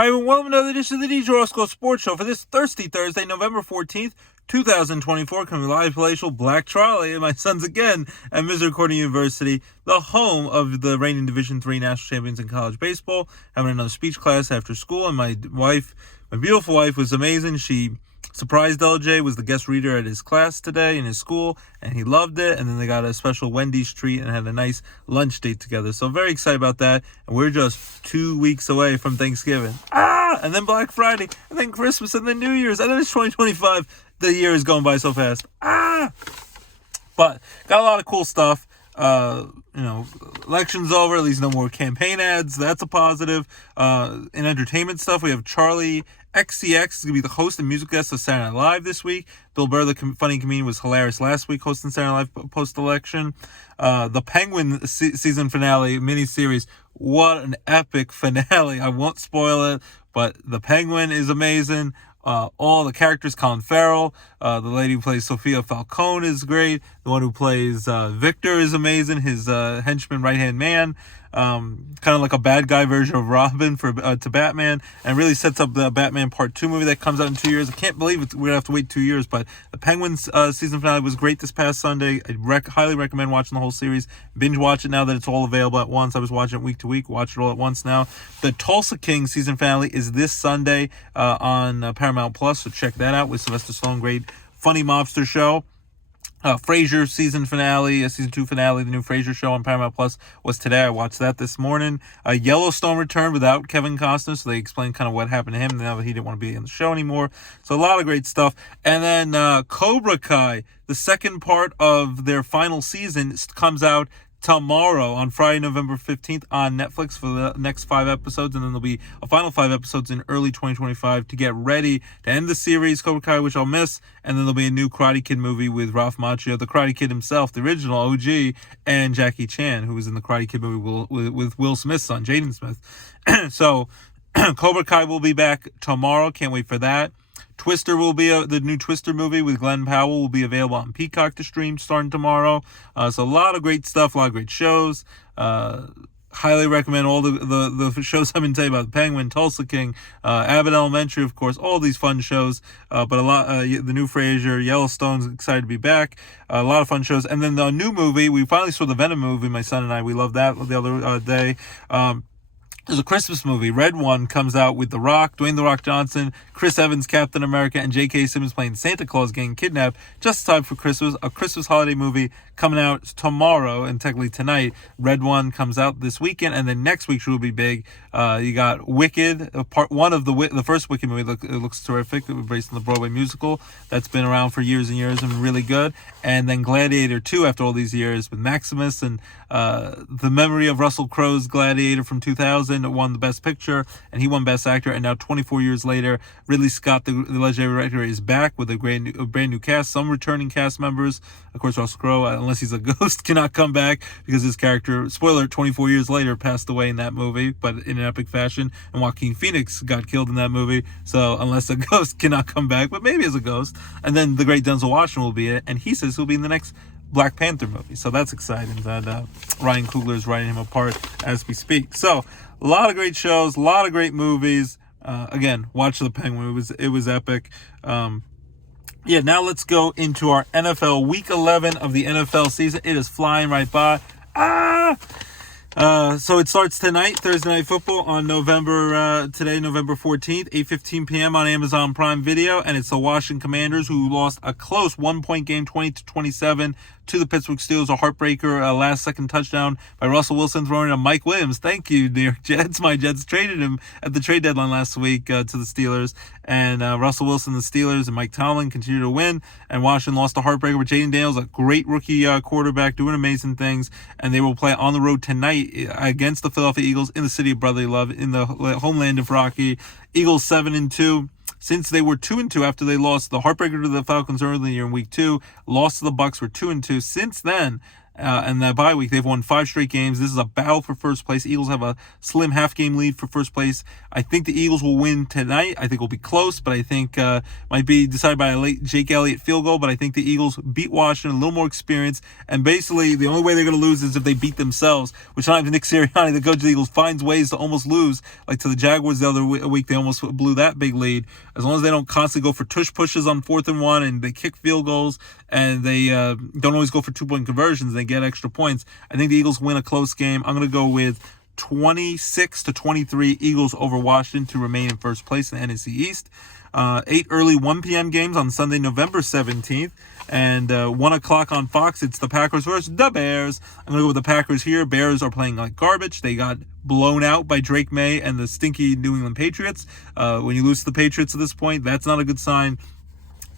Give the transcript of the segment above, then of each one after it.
Hi, and welcome to another edition of the DJ Roscoe Sports Show for this Thursday, November 14th, 2024, coming live palatial Black Trolley and my sons again at Misericordia University, the home of the reigning Division III national champions in college baseball, having another speech class after school, and my beautiful wife was amazing. She surprised LJ, was the guest reader at his class today in his school, and he loved it. And then they got a special Wendy's treat and had a nice lunch date together. So very excited about that. And we're just 2 weeks away from Thanksgiving. And then Black Friday, and then Christmas, and then New Year's, and then it's 2025. The year is going by so fast. But got a lot of cool stuff. Election's over. At least no more campaign ads. That's a positive. In entertainment stuff, we have Charlie XCX is going to be the host and music guest of Saturday Night Live this week. Bill Burr, the funny comedian, was hilarious last week hosting Saturday Night Live post-election. The Penguin season finale miniseries. What an epic finale. I won't spoil it, but The Penguin is amazing. All the characters, Colin Farrell, the lady who plays Sophia Falcone is great. The one who plays Victor is amazing. His henchman, right-hand man, kind of like a bad guy version of Robin to Batman, and really sets up the Batman Part 2 movie that comes out in 2 years. I can't believe we're going to have to wait 2 years, but the Penguins season finale was great this past Sunday. I highly recommend watching the whole series. Binge watch it now that it's all available at once. I was watching it week to week. Watch it all at once now. The Tulsa King season finale is this Sunday on Paramount Plus, so check that out with Sylvester Stallone. Great funny mobster show. Frasier season 2 finale, the new Frasier show on Paramount Plus was today. I watched that this morning. Yellowstone returned without Kevin Costner, so they explained kind of what happened to him now that he didn't want to be in the show anymore. So a lot of great stuff. And then Cobra Kai, the second part of their final season, comes out tomorrow on Friday, November 15th on Netflix for the next 5 episodes, and then there'll be a final 5 episodes in early 2025 to get ready to end the series, Cobra Kai, which I'll miss, and then there'll be a new Karate Kid movie with Ralph Macchio, the Karate Kid himself, the original OG, and Jackie Chan, who was in the Karate Kid movie with Will Smith's son, Jaden Smith. So Cobra Kai will be back tomorrow. Can't wait for that. Twister will be the new Twister movie with Glenn Powell will be available on Peacock to stream starting tomorrow. So a lot of great stuff, a lot of great shows. Highly recommend all the shows I've been telling you about. The Penguin, Tulsa King, Abbott Elementary, of course, all these fun shows. But a lot, the new Frasier, Yellowstone's excited to be back. A lot of fun shows. And then the new movie, we finally saw the Venom movie, my son and I. We loved that the other day. There's a Christmas movie. Red One comes out with The Rock, Dwayne The Rock Johnson, Chris Evans, Captain America, and J.K. Simmons playing Santa Claus getting kidnapped just in time for Christmas. A Christmas holiday movie coming out tomorrow and technically tonight. Red One comes out this weekend, and then next week will be big. You got Wicked, part 1 of the first Wicked movie. It looks terrific. It was based on the Broadway musical that's been around for years and years and really good. And then Gladiator 2 after all these years with Maximus and the memory of Russell Crowe's Gladiator from 2000 won the Best Picture, and he won Best Actor. And now 24 years later, Ridley Scott, the legendary director, is back with a brand new cast, some returning cast members. Of course, Russell Crowe, unless he's a ghost, cannot come back because his character, spoiler, 24 years later, passed away in that movie, but in an epic fashion. And Joaquin Phoenix got killed in that movie, so unless a ghost cannot come back, but maybe as a ghost. And then the great Denzel Washington will be it, and he says he'll be in the next Black Panther movie. So that's exciting that Ryan Coogler is writing him a part as we speak. So a lot of great shows, a lot of great movies. Again, watch The Penguin. It was epic. Now let's go into our NFL Week 11 of the NFL season. It is flying right by. So it starts tonight, Thursday Night Football on November 14th, 8:15 p.m. on Amazon Prime Video, and it's the Washington Commanders who lost a close 1-point game, 20-27, to the Pittsburgh Steelers. A heartbreaker, last-second touchdown by Russell Wilson throwing to Mike Williams. Thank you, New York Jets. My Jets traded him at the trade deadline last week to the Steelers, and Russell Wilson, the Steelers, and Mike Tomlin continue to win, and Washington lost a heartbreaker with Jaden Daniels, a great rookie quarterback, doing amazing things, and they will play on the road tonight against the Philadelphia Eagles in the city of brotherly love, in the homeland of Rocky. Eagles 7-2. Since they were 2-2 after they lost the heartbreaker to the Falcons early in the year in week 2, lost to the Bucs, were 2-2. Since then, And the bye week, they've won 5 straight games. This is a battle for first place. Eagles have a slim half-game lead for first place. I think the Eagles will win tonight. I think it'll be close, but I think might be decided by a late Jake Elliott field goal. But I think the Eagles beat Washington, a little more experience. And basically, the only way they're going to lose is if they beat themselves, which not even Nick Sirianni, the coach of the Eagles, finds ways to almost lose. Like to the Jaguars the other week, they almost blew that big lead. As long as they don't constantly go for tush pushes on 4th and 1 and they kick field goals and they don't always go for 2-point conversions, they get extra points. I think the Eagles win a close game. I'm going to go with 26-23 Eagles over Washington to remain in first place in the NFC East. 8 early 1 p.m. games on Sunday, November 17th. And 1 o'clock on Fox, it's the Packers versus the Bears. I'm going to go with the Packers here. Bears are playing like garbage. They got blown out by Drake May and the stinky New England Patriots. When you lose to the Patriots at this point, that's not a good sign.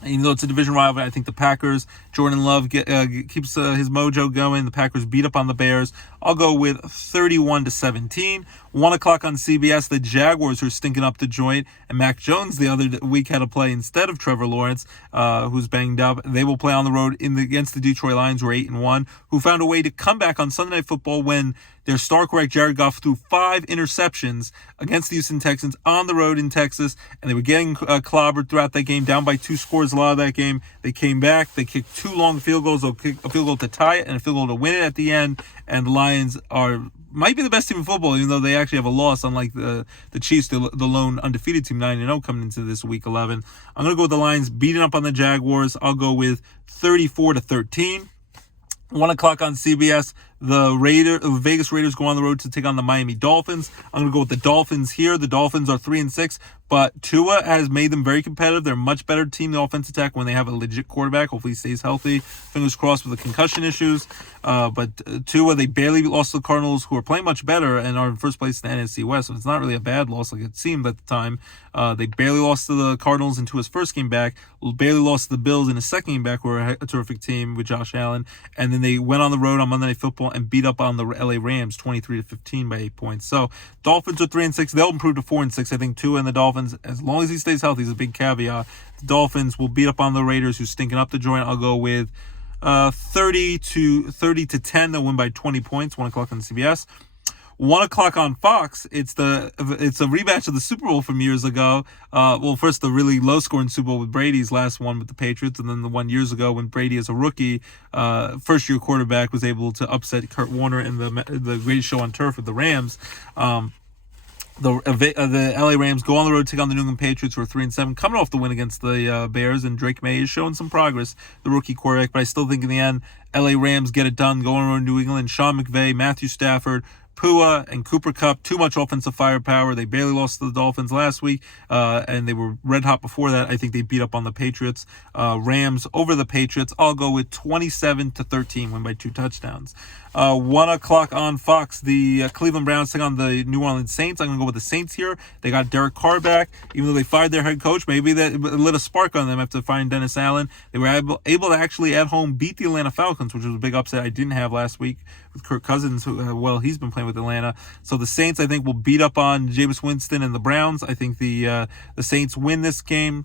Even though it's a division rivalry, I think the Packers, Jordan Love keeps his mojo going. The Packers beat up on the Bears. I'll go with 31-17. 1 o'clock on CBS, the Jaguars are stinking up the joint, and Mac Jones the other week had to play instead of Trevor Lawrence, who's banged up. They will play on the road against the Detroit Lions, who are 8-1, who found a way to come back on Sunday Night Football when their star quarterback Jared Goff threw 5 interceptions against the Houston Texans on the road in Texas, and they were getting clobbered throughout that game, down by 2 scores a lot of that game. They came back, they kicked 2 long field goals, a field goal to tie it and a field goal to win it at the end, and the Lions might be the best team in football, even though they actually have a loss, unlike the Chiefs, the lone undefeated team, 9-0 coming into this week 11. I'm going to go with the Lions beating up on the Jaguars. I'll go with 34-13. 1 o'clock on CBS, the Vegas Raiders go on the road to take on the Miami Dolphins. I'm going to go with the Dolphins here. The Dolphins are 3-6, but Tua has made them very competitive. They're a much better team, the offense attack, when they have a legit quarterback. Hopefully he stays healthy. Fingers crossed with the concussion issues. But Tua, they barely lost to the Cardinals, who are playing much better and are in first place in the NFC West. So it's not really a bad loss like it seemed at the time. They barely lost to the Cardinals in his first game back. Barely lost to the Bills in his second game back, who are a terrific team with Josh Allen. And then they went on the road on Monday Night Football and beat up on the LA Rams 23-15 by 8 points. So Dolphins are 3-6. They'll improve to 4-6. I think Tua and the Dolphins, as long as he stays healthy, is a big caveat. The Dolphins will beat up on the Raiders, who's stinking up the joint. I'll go with 30-10. They'll win by 20 points. 1 o'clock on CBS. 1 o'clock on Fox, it's a rematch of the Super Bowl from years ago. First the really low-scoring Super Bowl with Brady's last one with the Patriots, and then the one years ago when Brady, as a rookie, first-year quarterback, was able to upset Kurt Warner in the greatest show on turf with the Rams. The LA Rams go on the road to take on the New England Patriots, who are 3-7, coming off the win against the Bears, and Drake May is showing some progress, the rookie quarterback. But I still think in the end, LA Rams get it done, go on the road to New England. Sean McVay, Matthew Stafford, Pua and Cooper Kupp, too much offensive firepower. They barely lost to the Dolphins last week, and they were red hot before that. I think they beat up on the Patriots. Rams over the Patriots. I'll go with 27-13, win by 2 touchdowns. 1 o'clock on Fox, the Cleveland Browns take on the New Orleans Saints. I'm going to go with the Saints here. They got Derek Carr back. Even though they fired their head coach, maybe that lit a spark on them after firing Dennis Allen. They were able to actually at home beat the Atlanta Falcons, which was a big upset I didn't have last week with Kirk Cousins, who, he's been playing with Atlanta. So the Saints, I think, will beat up on Jameis Winston and the Browns. I think the Saints win this game.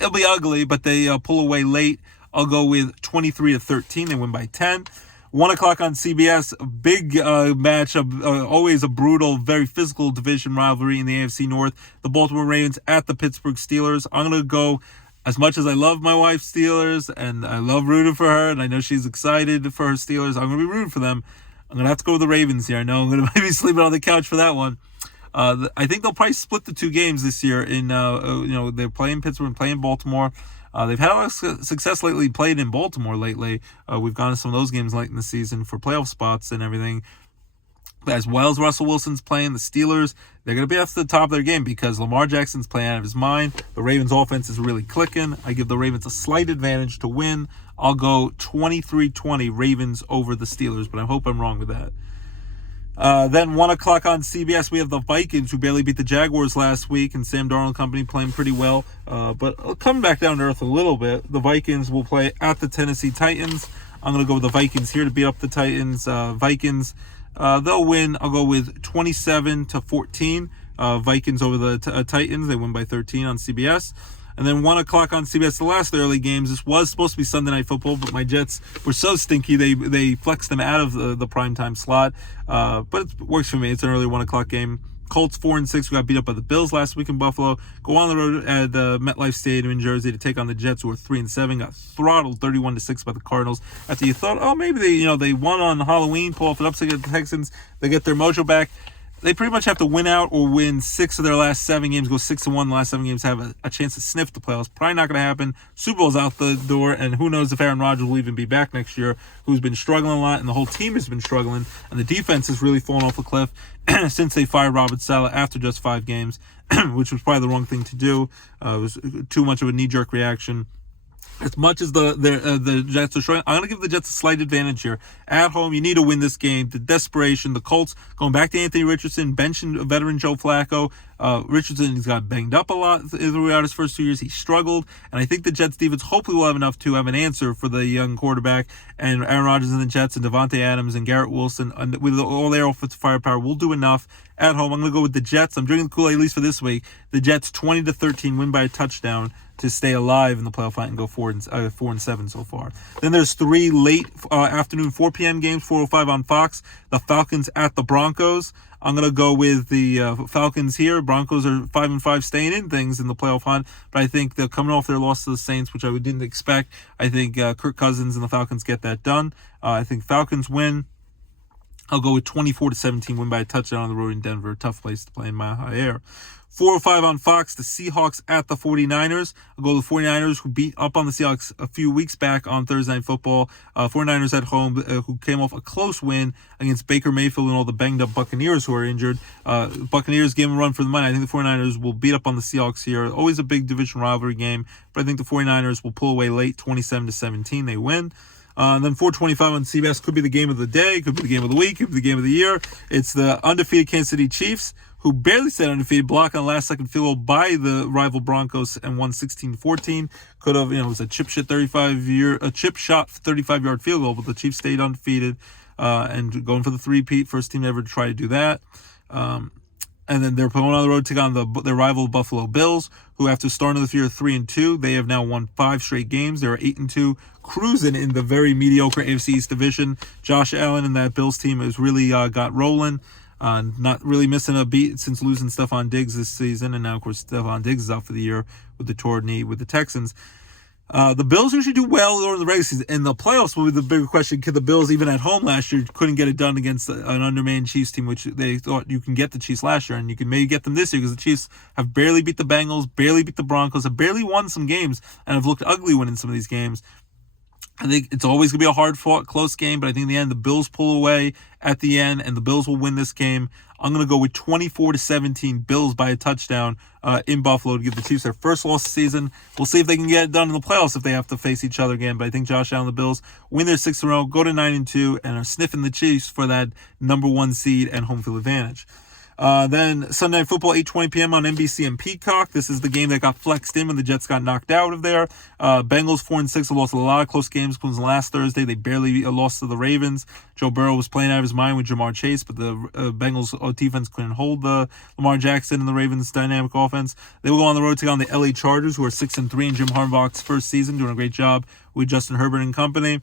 It'll be ugly, but they pull away late. I'll go with 23-13. They win by 10. 1 o'clock on CBS, big matchup, always a brutal, very physical division rivalry in the AFC North. The Baltimore Ravens at the Pittsburgh Steelers. I'm going to go, as much as I love my wife's Steelers, and I love rooting for her, and I know she's excited for her Steelers, I'm going to be rooting for them. I'm going to have to go with the Ravens here. I know I'm going to maybe sleeping on the couch for that one. I think they'll probably split the 2 games this year. They're playing Pittsburgh and playing Baltimore. They've had a lot of success lately, played in Baltimore lately. We've gone to some of those games late in the season for playoff spots and everything. But as well as Russell Wilson's playing, the Steelers, they're going to be up to the top of their game because Lamar Jackson's playing out of his mind. The Ravens' offense is really clicking. I give the Ravens a slight advantage to win. I'll go 23-20 Ravens over the Steelers, but I hope I'm wrong with that. Then 1 o'clock on CBS, we have the Vikings, who barely beat the Jaguars last week, and Sam Darnold and company playing pretty well. But coming back down to earth a little bit, the Vikings will play at the Tennessee Titans. I'm going to go with the Vikings here to beat up the Titans. Vikings, they'll win. I'll go with 27-14. Vikings over the Titans. They win by 13 on CBS. And then 1 o'clock on CBS, the last of the early games. This was supposed to be Sunday Night Football, but my Jets were so stinky, they flexed them out of the primetime slot. But it works for me. It's an early 1 o'clock game. Colts 4-6, who got beat up by the Bills last week in Buffalo, go on the road at MetLife Stadium in Jersey to take on the Jets, who are 3-7, got throttled 31-6 by the Cardinals. After you thought, oh, maybe they won on Halloween, pull off an upset against the Texans, they get their mojo back. They pretty much have to win out or win 6 of their last 7 games, go 6-1 the last 7 games, have a chance to sniff the playoffs. Probably not going to happen. Super Bowl's out the door, and who knows if Aaron Rodgers will even be back next year, who's been struggling a lot, and the whole team has been struggling, and the defense has really fallen off a cliff since they fired Robert Saleh after just 5 games, which was probably the wrong thing to do. It was too much of a knee-jerk reaction. As much as the Jets are showing, I'm going to give the Jets a slight advantage here. At home, you need to win this game. The desperation, the Colts going back to Anthony Richardson, benching veteran Joe Flacco. Richardson, he's got banged up a lot throughout his first 2 years. He struggled, and I think the Jets defense hopefully will have enough to have an answer for the young quarterback, and Aaron Rodgers and the Jets and Devontae Adams and Garrett Wilson, and with all their offensive firepower, will do enough. At home, I'm going to go with the Jets. I'm drinking the Kool-Aid at least for this week. The Jets 20-13 win by a touchdown to stay alive in the playoff fight and go 4-7 so far. Then there's 3 late afternoon 4 p.m. games, 4:05 on Fox. The Falcons at the Broncos. I'm going to go with the Falcons here. Broncos are 5-5, staying in things in the playoff hunt, but I think they're coming off their loss to the Saints, which I didn't expect. I think Kirk Cousins and the Falcons get that done. I think Falcons win. I'll go with 24-17, win by a touchdown on the road in Denver. A tough place to play in Mile High Air. 4:05 on Fox, the Seahawks at the 49ers. I'll go with the 49ers, who beat up on the Seahawks a few weeks back on Thursday Night Football. 49ers at home, who came off a close win against Baker Mayfield and all the banged-up Buccaneers who are injured. Buccaneers gave them a run for the money. I think the 49ers will beat up on the Seahawks here. Always a big division rivalry game, but I think the 49ers will pull away late, 27-17. They win. And then 4:25 on CBS could be the game of the day, could be the game of the week, could be the game of the year. It's the undefeated Kansas City Chiefs, who barely stayed undefeated, blocked on a last-second field goal by the rival Broncos and won 16-14. Could have, it was a chip shot 35-yard field goal, but the Chiefs stayed undefeated and going for the three-peat, first team ever to try to do that. And then they're going on the road to take on their rival Buffalo Bills, who after starting the year 3-2, they have now won 5 straight games. They're 8-2, cruising in the very mediocre AFC East division. Josh Allen and that Bills team has really got rolling. Not really missing a beat since losing Stephon Diggs this season. And now, of course, Stephon Diggs is out for the year with the torn knee with the Texans. The Bills usually do well during the regular season. In the playoffs will be the bigger question. Could the Bills, even at home last year, couldn't get it done against an undermanned Chiefs team, which they thought you can get the Chiefs last year, and you can maybe get them this year because the Chiefs have barely beat the Bengals, barely beat the Broncos, have barely won some games, and have looked ugly winning some of these games. I think it's always going to be a hard-fought, close game, but I think in the end, the Bills pull away at the end, and the Bills will win this game. I'm going to go with 24-17 Bills by a touchdown in Buffalo to give the Chiefs their first loss of the season. We'll see if they can get it done in the playoffs if they have to face each other again, but I think Josh Allen and the Bills win their 6th in a row, go to 9-2, and are sniffing the Chiefs for that number 1 seed and home field advantage. Then Sunday Night Football, 8:20 p.m. on NBC and Peacock. This is the game that got flexed in when the Jets got knocked out of there. Bengals 4-6 have lost a lot of close games. Including last Thursday, they barely lost to the Ravens. Joe Burrow was playing out of his mind with Jamar Chase, but the Bengals defense couldn't hold the Lamar Jackson and the Ravens' dynamic offense. They will go on the road to take on the LA Chargers, who are 6-3 in Jim Harbaugh's first season, doing a great job with Justin Herbert and company.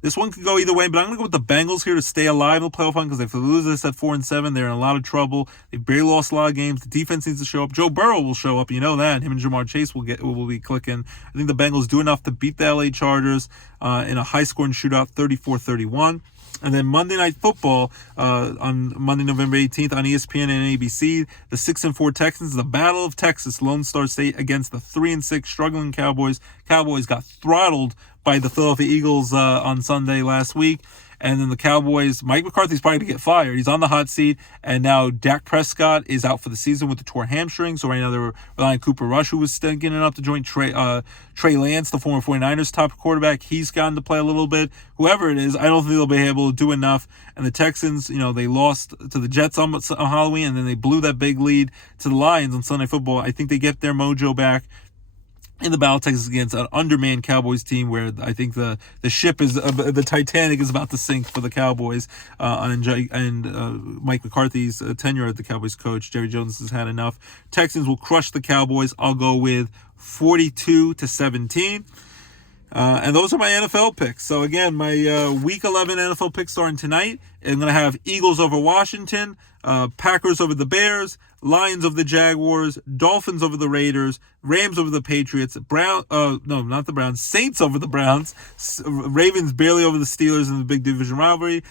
This one could go either way, but I'm going to go with the Bengals here to stay alive in the playoff hunt because if they lose this at 4-7, they're in a lot of trouble. They've barely lost a lot of games. The defense needs to show up. Joe Burrow will show up. You know that. Him and Jamar Chase will be clicking. I think the Bengals do enough to beat the LA Chargers in a high-scoring shootout, 34-31. And then Monday Night Football on Monday, November 18th on ESPN and ABC. The 6-4 Texans, the Battle of Texas, Lone Star State against the 3-6 struggling Cowboys. Cowboys got throttled by the Philadelphia Eagles on Sunday last week. And then the Cowboys, Mike McCarthy's probably going to get fired. He's on the hot seat. And now Dak Prescott is out for the season with the torn hamstring. So right now they're relying on Cooper Rush, who was stinking it up to join Trey Lance, the former 49ers top quarterback. He's gotten to play a little bit. Whoever it is, I don't think they'll be able to do enough. And the Texans, they lost to the Jets on Halloween, and then they blew that big lead to the Lions on Sunday Football. I think they get their mojo back. in the battle Texas against an undermanned Cowboys team where I think the ship is the Titanic is about to sink for the Cowboys, and Mike McCarthy's tenure as the Cowboys coach. Jerry Jones has had enough. Texans will crush the Cowboys. I'll go with 42-17. And those are my NFL picks. So again, my Week 11 NFL picks starting tonight. I'm going to have Eagles over Washington, Packers over the Bears, Lions over the Jaguars, Dolphins over the Raiders, Rams over the Patriots, Saints over the Browns, Ravens barely over the Steelers in the big division rivalry,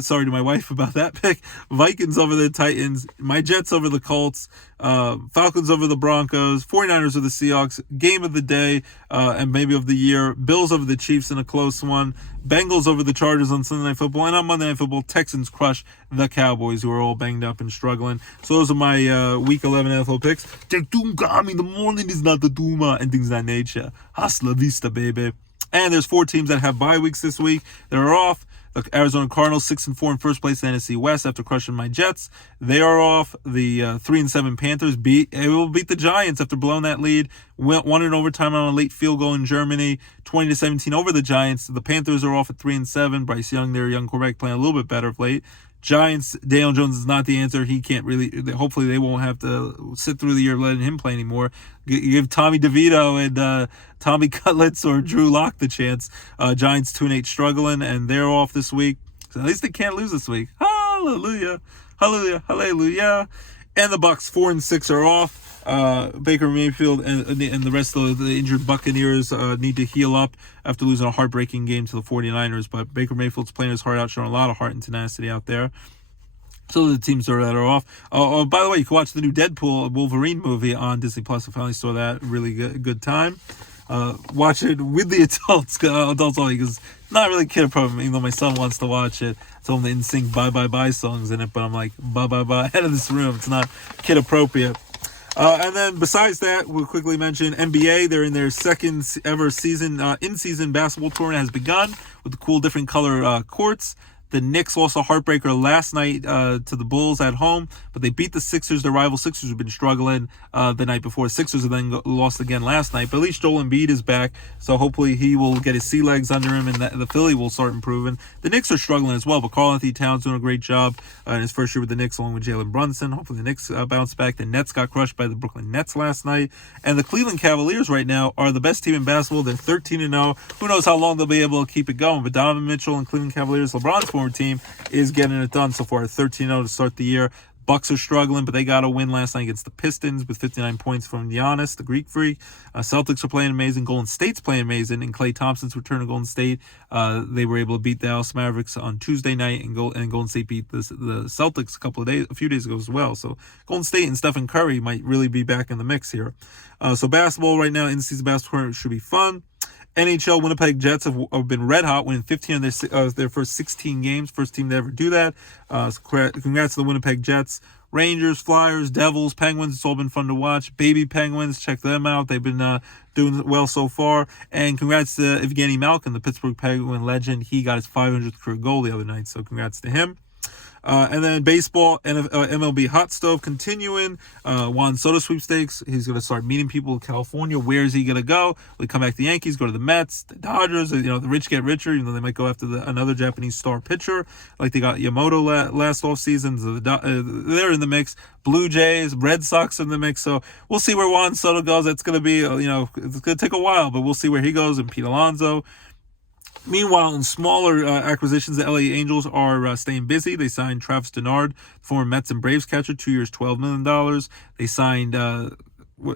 sorry to my wife about that pick, Vikings over the Titans, my Jets over the Colts, Falcons over the Broncos, 49ers over the Seahawks, game of the day, and maybe of the year, Bills over the Chiefs in a close one, Bengals over the Chargers on Sunday Night Football, and on Monday Night Football, Texans crush the Cowboys, who are all banged up and struggling. So those are my Week 11 NFL picks. The morning is not the Duma, and things of that nature. Hasta la vista, baby. And there's 4 teams that have bye weeks this week that are off. The Arizona Cardinals, 6-4 in first place in the NFC West after crushing my Jets. They are off. The 3-7 Panthers will beat the Giants after blowing that lead. Won in overtime on a late field goal in Germany, 20-17 over the Giants. The Panthers are off at 3-7. Bryce Young, their young quarterback, playing a little bit better of late. Giants, Daniel Jones is not the answer. He can't really. Hopefully, they won't have to sit through the year letting him play anymore. Give Tommy DeVito and Tommy Cutlets or Drew Lock the chance. Giants 2-8 struggling, and they're off this week. So at least they can't lose this week. Hallelujah, hallelujah, hallelujah. And the Bucs 4-6 are off. Baker Mayfield and the rest of the injured Buccaneers need to heal up after losing a heartbreaking game to the 49ers. But Baker Mayfield's playing his heart out, showing a lot of heart and tenacity out there. So the teams that are off. By the way, you can watch the new Deadpool Wolverine movie on Disney Plus. I finally saw that. Really good time. Watch it with the adults only, because not really kid appropriate, even though my son wants to watch it. It's all the NSYNC Bye Bye Bye songs in it, but I'm like, bye bye bye, out of this room. It's not kid appropriate. And then besides that, we'll quickly mention NBA. They're in their second ever season, in-season basketball tournament has begun with the cool different color courts. The Knicks lost a heartbreaker last night to the Bulls at home, but they beat the Sixers. Their rival Sixers have been struggling the night before. The Sixers have then lost again last night, but at least Joel Embiid is back, so hopefully he will get his sea legs under him, and the Philly will start improving. The Knicks are struggling as well, but Karl-Anthony Towns doing a great job in his first year with the Knicks, along with Jalen Brunson. Hopefully the Knicks bounce back. The Nets got crushed by the Brooklyn Nets last night, and the Cleveland Cavaliers right now are the best team in basketball. They're 13-0. Who knows how long they'll be able to keep it going, but Donovan Mitchell and Cleveland Cavaliers, LeBron's former team, is getting it done so far. 13-0 to start the year. Bucks are struggling, but they got a win last night against the Pistons with 59 points from Giannis, the Greek freak. Celtics are playing amazing. Golden State's playing amazing. And Klay Thompson's return to Golden State, they were able to beat the Dallas Mavericks on Tuesday night, and Golden State beat the Celtics a few days ago as well. So Golden State and Stephen Curry might really be back in the mix here. So basketball right now, in-season basketball should be fun. NHL Winnipeg Jets have been red hot, winning 15 of their first 16 games. First team to ever do that. So congrats to the Winnipeg Jets. Rangers, Flyers, Devils, Penguins. It's all been fun to watch. Baby Penguins, check them out. They've been doing well so far. And congrats to Evgeny Malkin, the Pittsburgh Penguin legend. He got his 500th career goal the other night, so congrats to him. And then baseball, MLB Hot Stove continuing. Juan Soto sweepstakes. He's going to start meeting people in California. Where is he going to go? Will he come back to the Yankees, go to the Mets, the Dodgers? The rich get richer, even though they might go after another Japanese star pitcher, like they got Yamamoto last offseason. So they're in the mix. Blue Jays, Red Sox in the mix. So we'll see where Juan Soto goes. That's going to be, it's going to take a while, but we'll see where he goes. And Pete Alonso. Meanwhile, in smaller acquisitions, the LA Angels are staying busy. They signed Travis Denard, former Mets and Braves catcher, 2 years, $12 million. They signed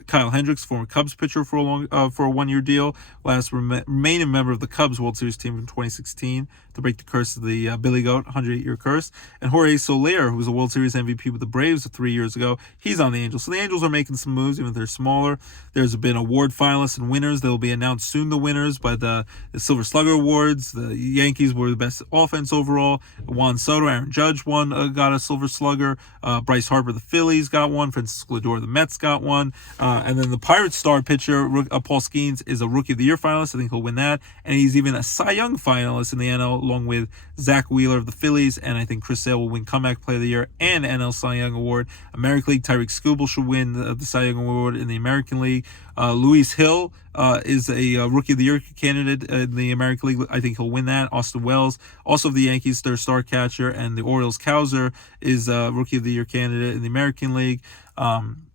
Kyle Hendricks, former Cubs pitcher, for a one-year deal. Last remaining member of the Cubs World Series team from 2016 to break the curse of the Billy Goat 108-year curse. And Jorge Soler, who was a World Series MVP with the Braves 3 years ago, he's on the Angels. So the Angels are making some moves, even if they're smaller. There's been award finalists and winners. They'll be announced soon, the winners, by the Silver Slugger Awards. The Yankees were the best offense overall. Juan Soto, Aaron Judge got a Silver Slugger. Bryce Harper, the Phillies, got one. Francisco Lindor, the Mets, got one. And then the Pirates star pitcher, Paul Skeens, is a Rookie of the Year finalist. I think he'll win that. And he's even a Cy Young finalist in the NL, along with Zach Wheeler of the Phillies. And I think Chris Sale will win Comeback Player of the Year and NL Cy Young Award. American League, Tyreek Skubal should win the Cy Young Award in the American League. Luis Hill is a Rookie of the Year candidate in the American League. I think he'll win that. Austin Wells, also of the Yankees, their star catcher, and the Orioles, Cowser is a Rookie of the Year candidate in the American League.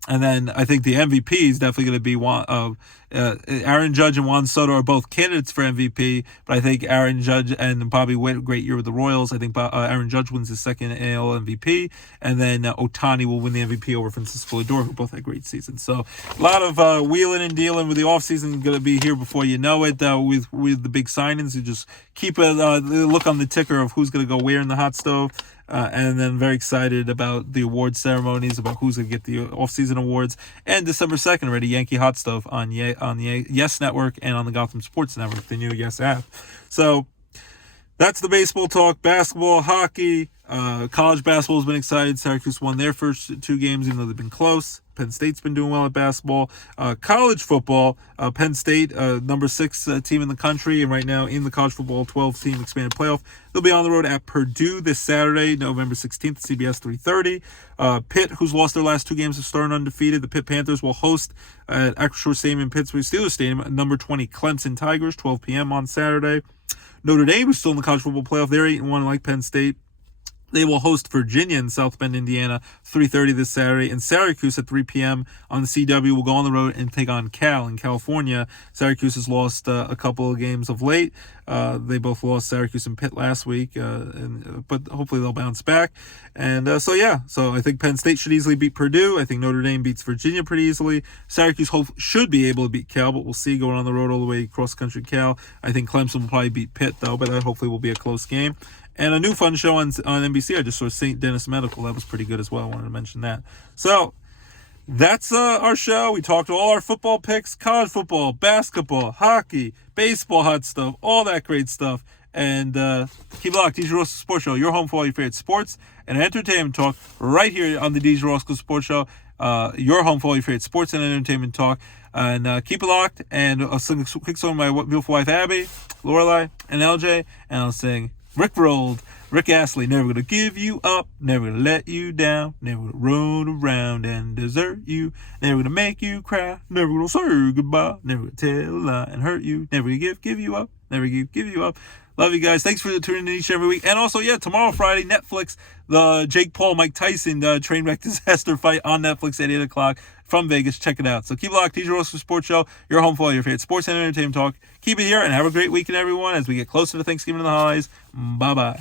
And then I think the MVP is definitely going to be Aaron Judge and Juan Soto are both candidates for MVP, but I think Aaron Judge and Bobby Witt, great year with the Royals. I think Aaron Judge wins his second AL MVP, and then Ohtani will win the MVP over Francisco Lindor, who both had great seasons. So a lot of wheeling and dealing with the offseason going to be here before you know it with the big signings. You just keep a look on the ticker of who's going to go where in the hot stove. And then very excited about the award ceremonies, about who's going to get the off-season awards. And December 2nd already, Yankee Hot Stuff on the Yes Network and on the Gotham Sports Network, the new Yes app. So that's the baseball talk. Basketball, hockey, college basketball has been excited. Syracuse won their first 2 games, even though they've been close. Penn State's been doing well at basketball. College football, Penn State, number 6 team in the country, and right now in the college football 12-team expanded playoff. They'll be on the road at Purdue this Saturday, November 16th, CBS 3:30. Pitt, who's lost their last 2 games, have started undefeated. The Pitt Panthers will host at Acrisure Stadium in Pittsburgh Steelers Stadium, number 20 Clemson Tigers, 12 p.m. on Saturday. Notre Dame is still in the college football playoff. They're 8-1 like Penn State. They will host Virginia in South Bend, Indiana, 3:30 this Saturday. And Syracuse at 3 p.m. on the CW will go on the road and take on Cal in California. Syracuse has lost a couple of games of late. They both lost, Syracuse and Pitt, last week, but hopefully they'll bounce back. And so I think Penn State should easily beat Purdue. I think Notre Dame beats Virginia pretty easily. Syracuse should be able to beat Cal, but we'll see, going on the road all the way cross-country Cal. I think Clemson will probably beat Pitt, though, but that hopefully will be a close game. And a new fun show on NBC, I just saw St. Dennis Medical. That was pretty good as well. I wanted to mention that. So that's our show. We talked all our football picks, college football, basketball, hockey, baseball, hot stuff, all that great stuff. And keep locked. DJ Roscoe Sports Show, your home for all your favorite sports and entertainment talk, right here on the DJ Roscoe Sports Show, your home for all your favorite sports and entertainment talk. And keep it locked. And I'll sing a quick song with my beautiful wife, Abby, Lorelai, and LJ. And I'll sing Rick Rolled, Rick Astley, never gonna give you up, never gonna let you down, never gonna run around and desert you, never gonna make you cry, never gonna say goodbye, never gonna tell a lie and hurt you, never gonna give you up, never give you up. Love you guys. Thanks for tuning in each and every week. And also, tomorrow, Friday, Netflix, the Jake Paul, Mike Tyson train wreck disaster fight on Netflix at 8 o'clock from Vegas. Check it out. So keep it locked. DJ Roscoe Sports Show, your home for all your favorite sports and entertainment talk. Keep it here and have a great weekend, everyone, as we get closer to Thanksgiving and the holidays. Bye-bye.